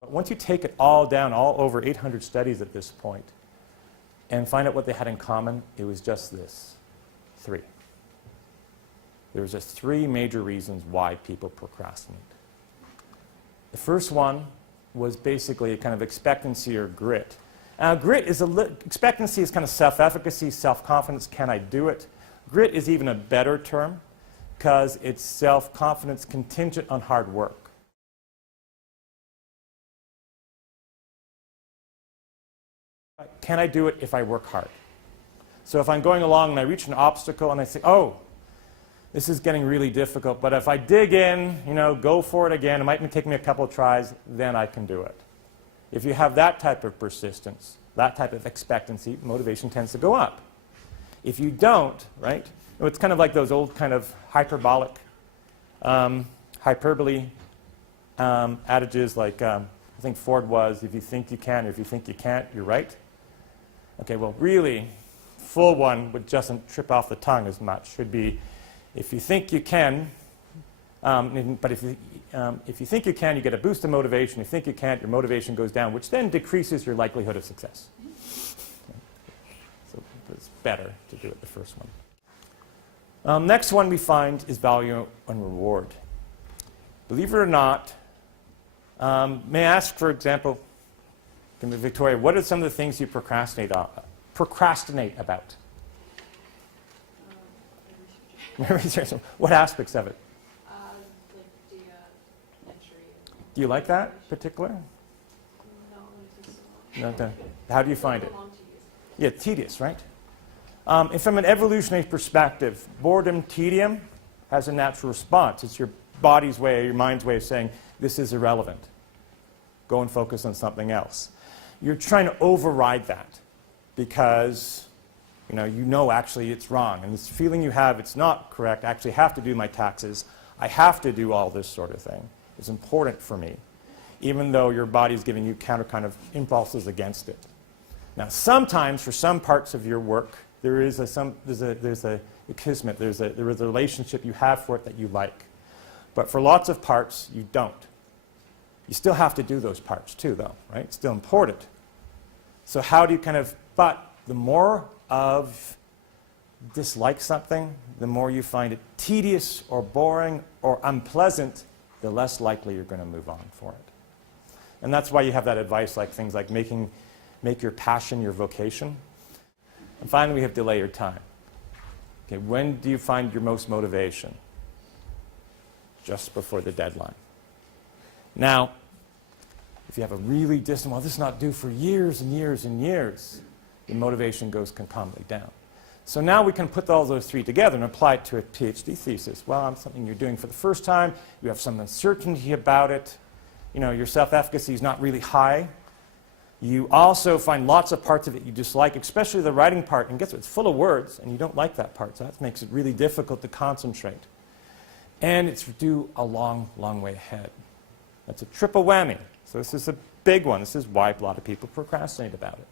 But once you take it all down, all over 800 studies at this point, and find out what they had in common, it was just this, 3. There was just 3 major reasons why people procrastinate. The first one was basically a kind of expectancy or grit. Now, grit is expectancy is kind of self-efficacy, self-confidence. Can I do it? Grit is even a better term because it's self-confidence contingent on hard work. Can I do it if I work hard? So if I'm going along and I reach an obstacle and I say, oh, this is getting really difficult, but if I dig in, go for it again, it might take me a couple of tries, then I can do it. If you have that type of persistence, that type of expectancy, motivation tends to go up. If you don't, right, it's kind of like those old kind of hyperbole adages like, I think Ford was, if you think you can or if you think you can't, you're right. Okay, well, really, full one would just trip off the tongue as much. Should be, if you think you can, but if you think you can, you get a boost of motivation. If you think you can't, your motivation goes down, which then decreases your likelihood of success. So it's better to do it the first one. Next one we find is value and reward. Believe it or not, may I ask, for example, Victoria, what are some of the things you procrastinate about? What aspects of it? Like the entry. Do you like that particular? No, I think so. No. How do you find it? Yeah, tedious, right? And from an evolutionary perspective, boredom, tedium has a natural response. It's your body's way, your mind's way of saying, this is irrelevant. Go and focus on something else. You're trying to override that because you know actually it's wrong. And this feeling you have, it's not correct, I actually have to do my taxes, I have to do all this sort of thing. It's important for me, even though your body's giving you counter kind of impulses against it. Now, sometimes for some parts of your work, there's a kismet, there's a relationship you have for it that you like. But for lots of parts, you don't. You still have to do those parts too, though, right? It's still important. So how do you but the more of dislike something, the more you find it tedious or boring or unpleasant, the less likely you're going to move on for it. And that's why you have that advice, like things like make your passion your vocation. And finally, we have delay your time. Okay, when do you find your most motivation? Just before the deadline. Now, if you have a really distant, well, this is not due for years and years and years, the motivation goes concomitantly down. So now we can put all those 3 together and apply it to a PhD thesis. Well, it's something you're doing for the first time, you have some uncertainty about it, your self-efficacy is not really high. You also find lots of parts of it you dislike, especially the writing part, and guess what, it's full of words, and you don't like that part, so that makes it really difficult to concentrate. And it's due a long, long way ahead. That's a triple whammy. So this is a big one. This is why a lot of people procrastinate about it.